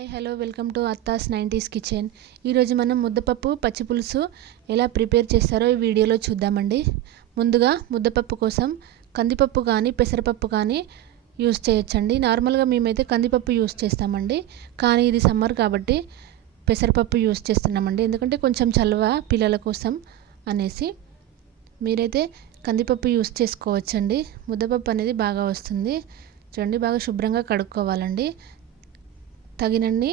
Hi hello welcome to Attha's 90s kitchen. ఈరోజు మనం ముద్దపప్పు పచ్చి పులుసు ఎలా ప్రిపేర్ చేస్తారో ఈ వీడియోలో చూద్దామండి. ముందుగా ముద్దపప్పు కోసం కందిపప్పు కానీ పెసరపప్పు కానీ యూస్ చేయొచ్చండి. నార్మల్గా మేమైతే కందిపప్పు యూస్ చేస్తామండి, కానీ ఇది సమ్మర్ కాబట్టి పెసరపప్పు యూస్ చేస్తున్నామండి. ఎందుకంటే కొంచెం చలువ పిల్లల కోసం అనేసి. మీరైతే కందిపప్పు యూస్ చేసుకోవచ్చండి. ముద్దపప్పు అనేది బాగా వస్తుంది. చూడండి, బాగా శుభ్రంగా కడుక్కోవాలండి. తగినన్ని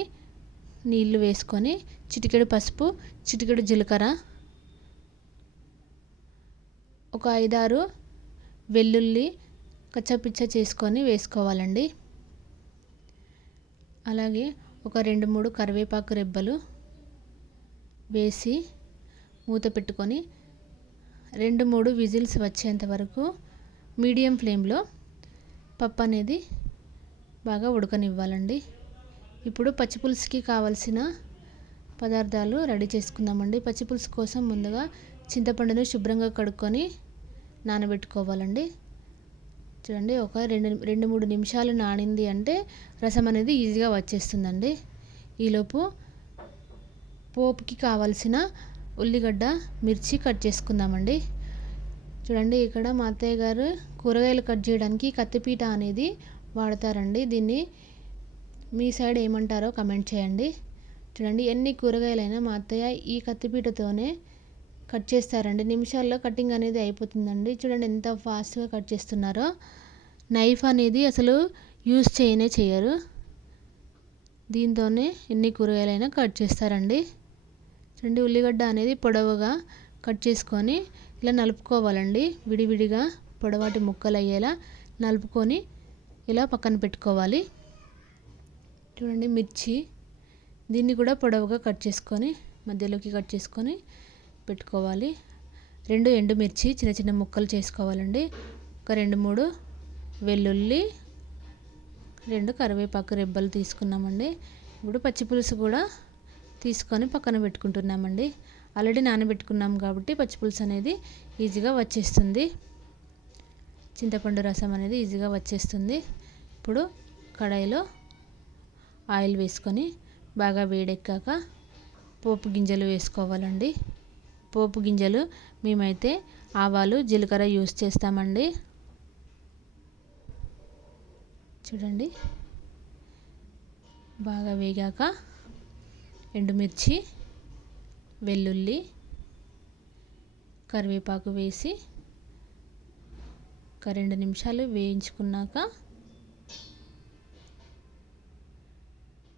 నీళ్లు వేసుకొని చిటికెడు పసుపు, చిటికెడు జీలకర్ర, ఒక 5-6 వెల్లుల్లి కచ్చపిచ్చ చేసుకొని వేసుకోవాలండి. అలాగే ఒక 2-3 కరివేపాకు రెబ్బలు వేసి మూత పెట్టుకొని 2-3 విజిల్స్ వచ్చేంత వరకు మీడియం ఫ్లేమ్లో పప్పు అనేది బాగా ఉడకనివ్వాలండి. ఇప్పుడు పచ్చిపులుసుకి కావాల్సిన పదార్థాలు రెడీ చేసుకుందామండి. పచ్చిపులుసు కోసం ముందుగా చింతపండును శుభ్రంగా కడుక్కొని నానబెట్టుకోవాలండి. చూడండి, ఒక 2-3 నిమిషాలు నానింది అంటే రసం అనేది ఈజీగా వచ్చేస్తుందండి. ఈలోపు పోపుకి కావాల్సిన ఉల్లిగడ్డ, మిర్చి కట్ చేసుకుందామండి. చూడండి, ఇక్కడ మా అత్తయ్య గారు కూరగాయలు కట్ చేయడానికి కత్తిపీట అనేది వాడతారండి. దీన్ని మీ సైడ్ ఏమంటారో కమెంట్ చేయండి. చూడండి, ఎన్ని కూరగాయలైనా మా అత్తయ్య ఈ కత్తిపీటతోనే కట్ చేస్తారండి. నిమిషాల్లో కటింగ్ అనేది అయిపోతుందండి. చూడండి ఎంత ఫాస్ట్గా కట్ చేస్తున్నారో. నైఫ్ అనేది అసలు యూస్ చేయరు. దీంతోనే ఎన్ని కూరగాయలైనా కట్ చేస్తారండి. చూడండి, ఉల్లిగడ్డ అనేది పొడవుగా కట్ చేసుకొని ఇలా నలుపుకోవాలండి. విడివిడిగా పొడవాటి ముక్కలు అయ్యేలా నలుపుకొని ఇలా పక్కన పెట్టుకోవాలి. చూడండి, మిర్చి దీన్ని కూడా పొడవుగా కట్ చేసుకొని మధ్యలోకి కట్ చేసుకొని పెట్టుకోవాలి. 2 ఎండుమిర్చి చిన్న చిన్న ముక్కలు చేసుకోవాలండి. ఒక 2-3 వెల్లుల్లి, 2 కరివేపాకు రెబ్బలు తీసుకున్నామండి. ఇప్పుడు పచ్చిపులుసు కూడా తీసుకొని పక్కన పెట్టుకుంటున్నామండి. ఆల్రెడీ నానబెట్టుకున్నాం కాబట్టి పచ్చిపులుసు అనేది ఈజీగా వచ్చేస్తుంది. చింతపండు రసం అనేది ఈజీగా వచ్చేస్తుంది. ఇప్పుడు కడాయిలో ఆయిల్ వేసుకొని బాగా వేడెక్కాక పోపు గింజలు వేసుకోవాలండి. పోపు గింజలు మేమైతే ఆవాలు, జీలకర్ర యూస్ చేస్తామండి. చూడండి, బాగా వేగాక ఎండుమిర్చి, వెల్లుల్లి, కరివేపాకు వేసి ఒక 2 నిమిషాలు వేయించుకున్నాక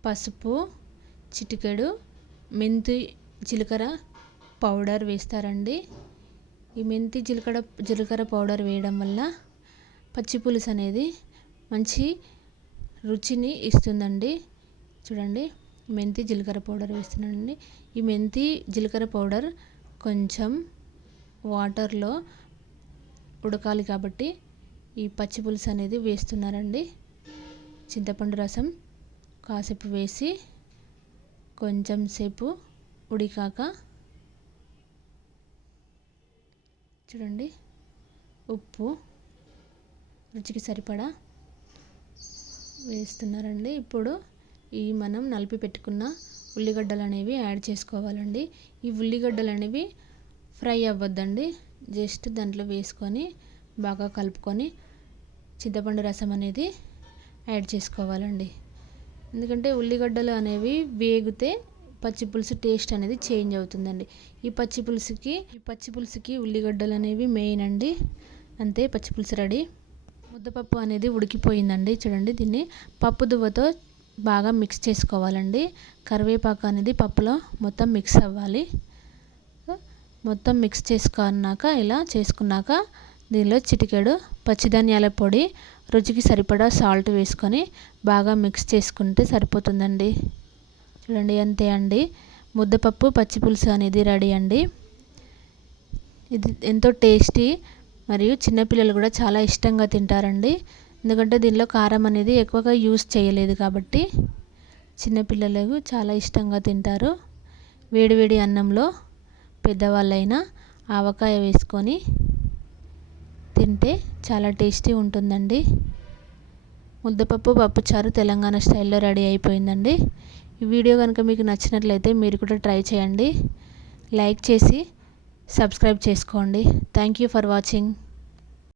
పసుపు, చిటికెడు మెంతి జీలకర్ర పౌడర్ వేస్తారండి. ఈ మెంతి జీలకర్ర పౌడర్ వేయడం వల్ల పచ్చిపులుసు అనేది మంచి రుచిని ఇస్తుందండి. చూడండి, మెంతి జీలకర్ర పౌడర్ వేస్తున్నానండి. ఈ మెంతి జీలకర్ర పౌడర్ కొంచెం వాటర్లో ఉడకాలి కాబట్టి ఈ పచ్చిపులుసు అనేది వేస్తున్నారండి. చింతపండు రసం కాసేపు వేసి కొంచెం సేపు ఉడికాక చూడండి, ఉప్పు రుచికి సరిపడా వేస్తున్నారండి. ఇప్పుడు ఈ మనం నలిపి పెట్టుకున్న ఉల్లిగడ్డలు అనేవి యాడ్ చేసుకోవాలండి. ఈ ఉల్లిగడ్డలు అనేవి ఫ్రై అవ్వద్దండి. జస్ట్ దాంట్లో వేసుకొని బాగా కలుపుకొని చింతపండు రసం అనేది యాడ్ చేసుకోవాలండి. ఎందుకంటే ఉల్లిగడ్డలు అనేవి వేగితే పచ్చిపులుసు టేస్ట్ అనేది చేంజ్ అవుతుందండి. ఈ పచ్చిపులుసుకి ఉల్లిగడ్డలు అనేవి మెయిన్ అండి. అంతే, పచ్చిపులుసు రెడీ. ముద్దపప్పు అనేది ఉడికిపోయిందండి. చూడండి, దీన్ని పప్పు దువ్వతో బాగా మిక్స్ చేసుకోవాలండి. కరివేపాకు అనేది పప్పులో మొత్తం మిక్స్ అవ్వాలి. మొత్తం మిక్స్ చేసుకున్నాక ఇలా చేసుకున్నాక దీనిలో చిటికెడు పచ్చిధనియాల పొడి, రుచికి సరిపడా సాల్ట్ వేసుకొని బాగా మిక్స్ చేసుకుంటే సరిపోతుందండి. చూడండి, అంతే అండి, ముద్దపప్పు పచ్చిపులుసు అనేది రెడీ అండి. ఇది ఎంతో టేస్టీ మరియు చిన్నపిల్లలు కూడా చాలా ఇష్టంగా తింటారండి. ఎందుకంటే దీనిలో కారం అనేది ఎక్కువగా యూస్ చేయలేదు కాబట్టి చిన్నపిల్లలు చాలా ఇష్టంగా తింటారు. వేడివేడి అన్నంలో పెద్దవాళ్ళైనా ఆవకాయ వేసుకొని తింటే చాలా టేస్టీ ఉంటుందండి. ముద్దపప్పు పప్పుచారు తెలంగాణ స్టైల్లో రెడీ అయిపోయిందండి. ఈ వీడియో కనుక మీకు నచ్చినట్లయితే మీరు కూడా ట్రై చేయండి. లైక్ చేసి సబ్స్క్రైబ్ చేసుకోండి. Thank you for watching.